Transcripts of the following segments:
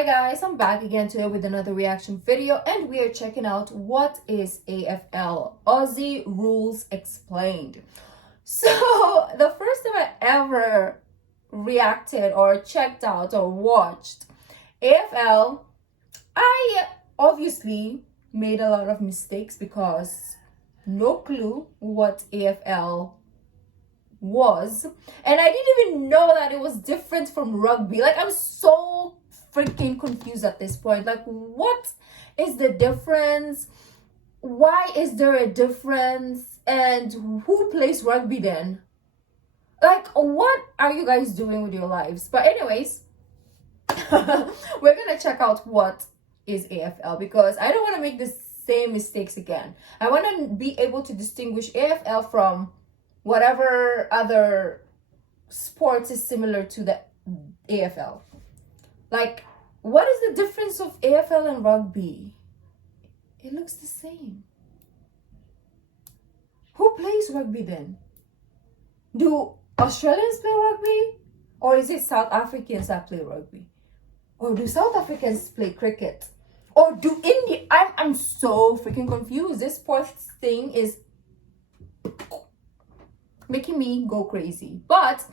Hi guys, I'm back again today with another reaction video, and we are checking out what is AFL, Aussie Rules Explained. So the first time I ever reacted or checked out or watched AFL, I obviously made a lot of mistakes because no clue what AFL was, and I didn't even know that it was different from rugby. Like, I'm so freaking confused at this point. Like, what is the difference? Why is there a difference? And who plays rugby then? Like, what are you guys doing with your lives? But anyways, we're gonna check out what is AFL because I don't want to make the same mistakes again. I want to be able to distinguish AFL from whatever other sports is similar to the AFL. Like, what is the difference of AFL and rugby? It looks the same. Who plays rugby then? Do Australians play rugby? Or is it South Africans that play rugby? Or do South Africans play cricket? Or do India? I'm so freaking confused. This sports thing is making me go crazy. But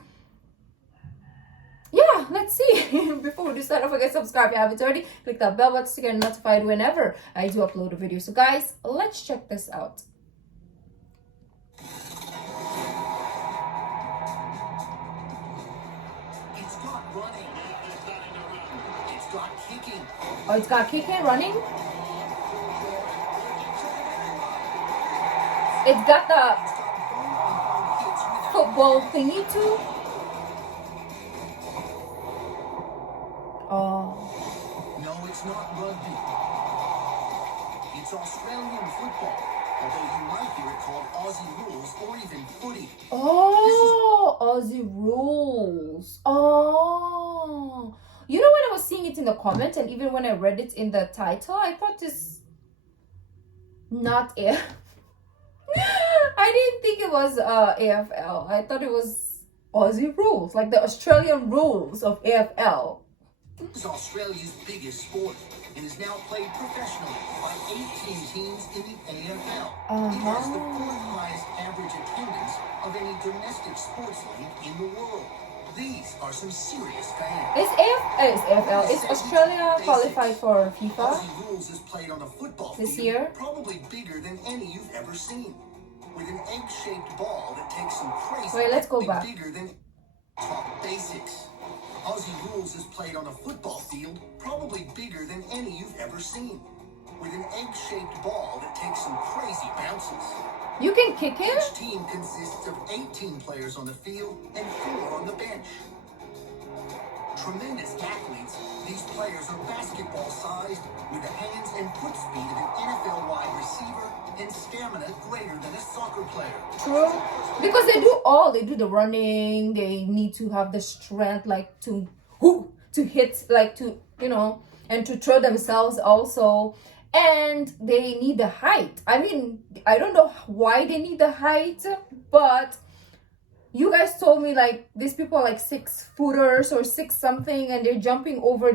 yeah, let's see. Before we do start, don't forget to subscribe if you haven't already. Click that bell button to get notified whenever I do upload a video. So guys, let's check this out. It's got running. It's got kicking. Oh, it's got kicking, running. It's got the football thingy too. Oh. No, it's not rugby. It's Australian football. Although you might hear it called Aussie rules or even footy. Oh, Aussie rules. Oh. You know, when I was seeing it in the comments and even when I read it in the title, I thought this not AFL. I didn't think it was AFL. I thought it was Aussie rules, like the Australian rules of AFL. It's Australia's biggest sport and is now played professionally by 18 teams in the AFL. It has the fourth highest average attendance of any domestic sports league in the world. These are some serious fans. Is AFL? Is Australia qualified for FIFA Aussie rules is played on a football this field, year? probably bigger than any you've ever seen, with an egg-shaped ball that takes some crazy. Wait, let's go back. Bigger than top basics. Aussie rules is played on a football field, probably bigger than any you've ever seen, with an egg-shaped ball that takes some crazy bounces. You can kick it? Each team consists of 18 players on the field and 4 on the bench. Tremendous athletes, these players are basketball-sized with the hands and foot speed of an NFL wide receiver and stamina greater than a soccer player. True. Because they do the running, they need to have the strength, like to hit, like to, you know, and to throw themselves also. And they need the height. I mean, I don't know why they need the height, but you guys told me like these people are like 6-footers or 6 something and they're jumping over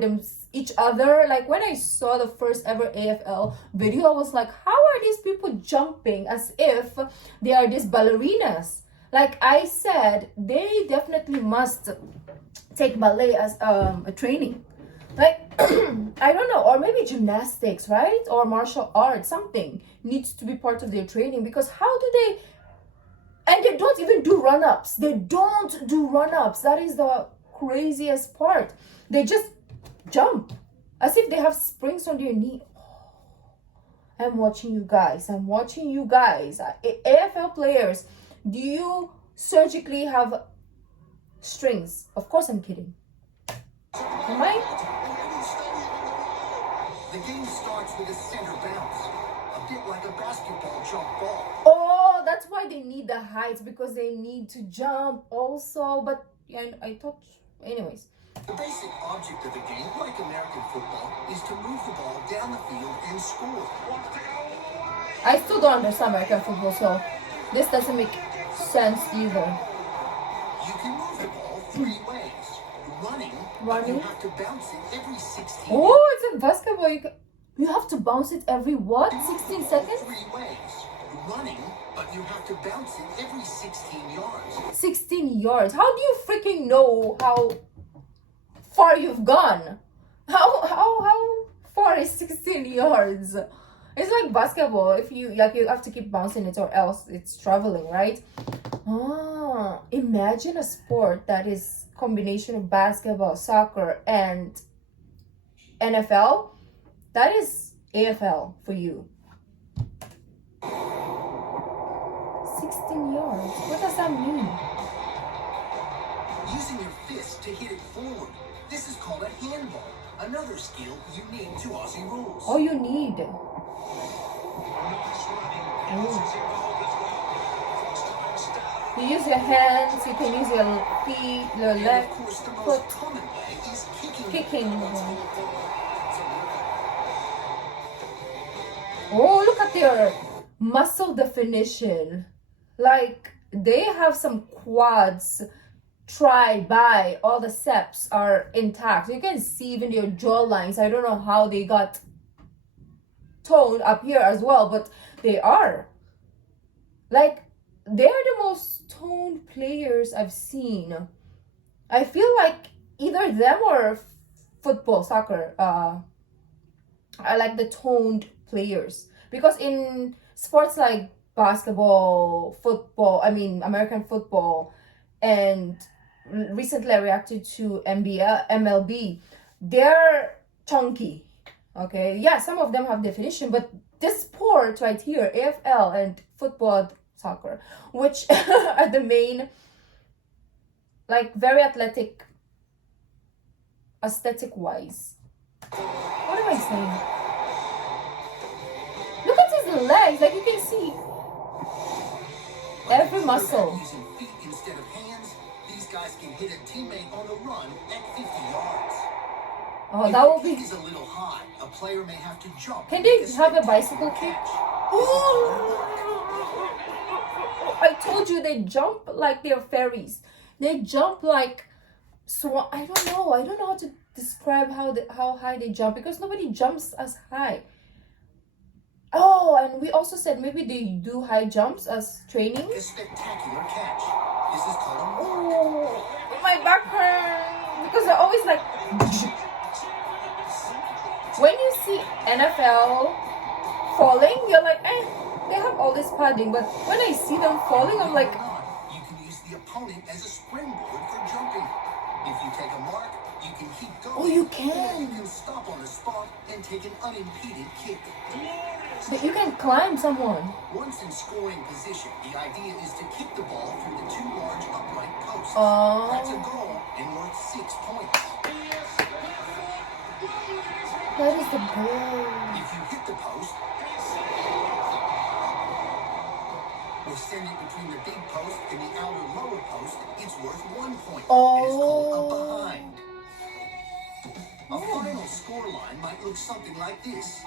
each other. Like, when I saw the first ever AFL video, I was like, how are these people jumping as if they are these ballerinas? Like I said, they definitely must take ballet as a training. Like, I don't know, or maybe gymnastics, right? Or martial arts, something needs to be part of their training, because how do they, and they don't even do run-ups. They don't do run-ups. That is the craziest part. They just jump as if they have springs on their knee. I'm watching you guys. I'm watching you guys. AFL players, do you surgically have strings? Of course I'm kidding. Am I? The game starts with a center bounce, a bit like a basketball jump ball. Oh, that's why they need the height, because they need to jump also. But yeah, I thought, anyways. The basic object of the game, like American football, is to move the ball down the field and score. I still don't understand American football, so this doesn't make sense either. You can move the ball 3 ways: running, But you running. have to bounce it every 16 Oh, it's a basketball. You have to bounce it every what? 16 seconds? 3 ways. Running, but you have to bounce it every 16 yards. 16 yards. How do you freaking know how far you've gone? How far is 16 yards? It's like basketball. If you have to keep bouncing it or else it's traveling, right? Ah, imagine a sport that is combination of basketball, soccer, and NFL. That is AFL for you. 16 yards. What does that mean? Using your fist to hit it forward. This is called a handball. Another skill unique to Aussie rules. All you need. You use your hands, you can use your feet, your And leg, of course, the foot, most common way is kicking. Oh, look at their muscle definition. Like, they have some quads, tri, bi, all the steps are intact. You can see even your jaw lines. I don't know how they got toned up here as well, but they are. Like, they're the most toned players I've seen. I feel like either them or football, soccer, I like the toned players. Because in sports like basketball, football, American football, and recently I reacted to MLB, they're chunky. Okay, yeah, some of them have definition, but this sport right here, AFL and football, soccer, which are the main, like, very athletic, aesthetic wise. What am I saying? Look at his legs, like you can see every muscle. Using feet instead of hands, these guys can hit a teammate on the run at 50 yards. Oh, If that the will be. kick is a little high, a player may have to jump. Can to they make a have a spectacular bicycle kick? catch. I told you they jump like they're fairies. They jump like I don't know how to describe how high they jump because nobody jumps as high. Oh, and we also said maybe they do high jumps as training. A spectacular catch. This is called a mark. Oh, my back hurts because they're always like. When you see NFL falling, you're like, they have all this padding. But when I see them falling, I'm like, You can use the opponent as a springboard for jumping. If you take a mark, you can keep going. oh, you Or can. you can stop on the spot and take an unimpeded kick. But you can climb someone. Once in scoring position, the idea is to kick the ball through the 2 large upright posts. Oh. That's a goal and worth 6 points. That is the goal. If you hit the post, or send it between the big post and the outer lower post, it's worth 1 point. And it's called a behind. A final score line might look something like this.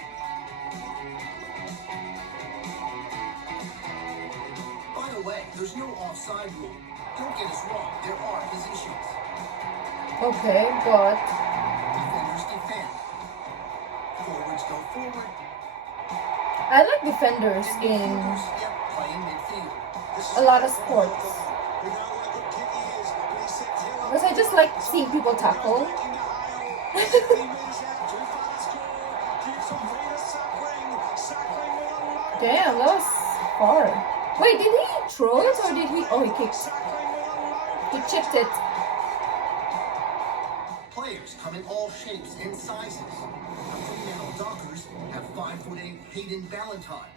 By the way, there's no offside rule. Don't get us wrong, there are positions. Okay, but Defenders defend. Forwards go forward. I like defenders in Midfielders, play in midfield. a lot of sports. Because I just like seeing people tackle. Damn, that was far. Wait, did he throw it or did he? Oh, he kicked. He chipped it. Players come in all shapes and sizes. Fremantle Dockers have 5'8" Hayden Ballantyne.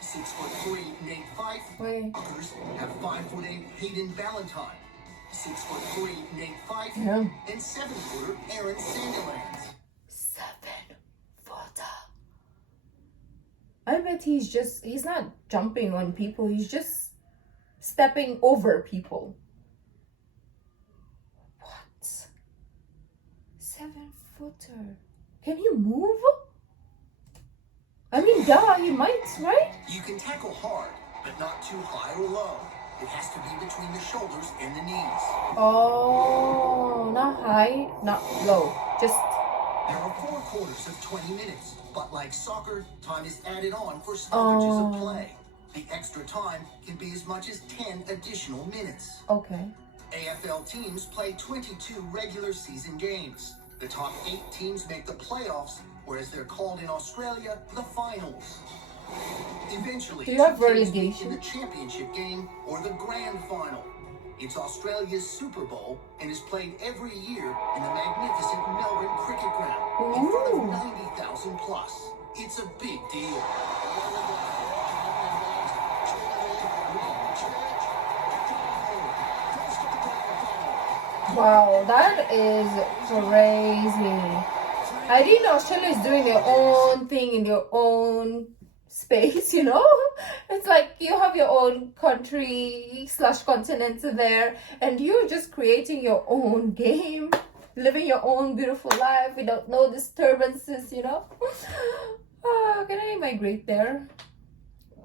6'3" Nate Fife. Wait. Dockers have 5'8" Hayden Ballantyne. 6'3" Nate Fife. Yeah. And 7-footer Aaron Sandilands. 7-footer. I bet he's not jumping on people, he's just stepping over people. What? 7-footer. Can he move? I mean, yeah, he might, right? You can tackle hard, but not too high or low. It has to be between the shoulders and the knees. Oh, not high, not low. Just There are 4 quarters of 20 minutes, but like soccer, time is added on for stoppages of play. The extra time can be as much as 10 additional minutes. okay. AFL teams play 22 regular season games. The top 8 teams make the playoffs, or as they're called in Australia, the finals. Eventually, Do you have 2 teams meet in relegation? the championship game or the grand final. It's Australia's Super Bowl and is played every year in the magnificent Melbourne Cricket Ground in front of Ooh. 90,000 plus. It's a big deal. Wow, that is crazy. I didn't know Australia is doing their own thing in their own space, you know? It's like you have your own country slash continent there, and you're just creating your own game, living your own beautiful life without no disturbances, you know? Can I migrate there?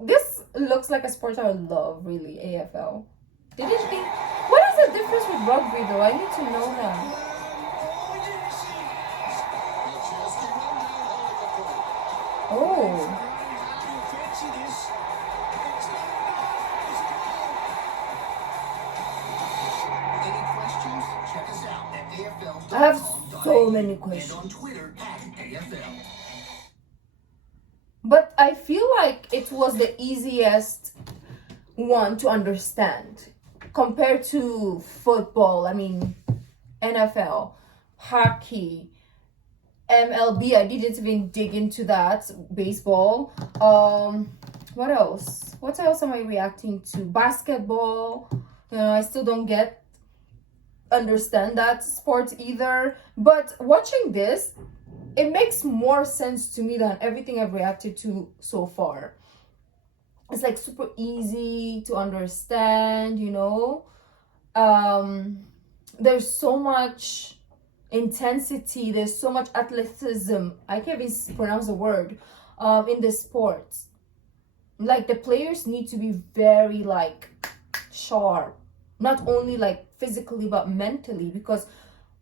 This looks like a sport I would love, really, AFL. Didn't think. What is the difference with rugby, though? I need to know that. Oh. Any questions? Check us out at AFL.com. I have so many And questions. on Twitter at AFL. But I feel like it was the easiest one to understand compared to football. I mean, NFL, hockey, MLB. I didn't even dig into that. Baseball. What else? What else am I reacting to? Basketball. I still don't understand that sport either. But watching this, it makes more sense to me than everything I've reacted to so far. It's like super easy to understand, you know. There's so much intensity, there's so much athleticism. I can't even pronounce the word in this sport. Like the players need to be very like sharp, not only like physically but mentally, because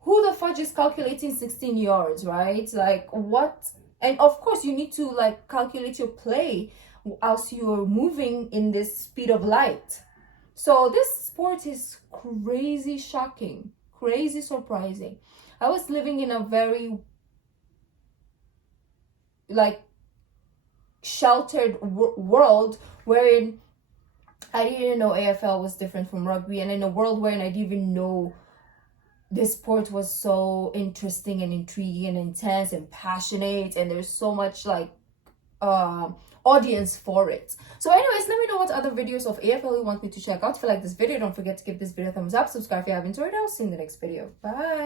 who the fudge is calculating 16 yards, right? Like what? And of course you need to like calculate your play as you're moving in this speed of light. So this sport is crazy shocking, crazy surprising. I was living in a very like sheltered world wherein I didn't know AFL was different from rugby, and in a world wherein I didn't even know this sport was so interesting and intriguing and intense and passionate, and there's so much like audience for it. So anyways, let me know what other videos of AFL you want me to check out. If you like this video, don't forget to give this video a thumbs up, subscribe if you haven't already. I'll see you in the next video. Bye.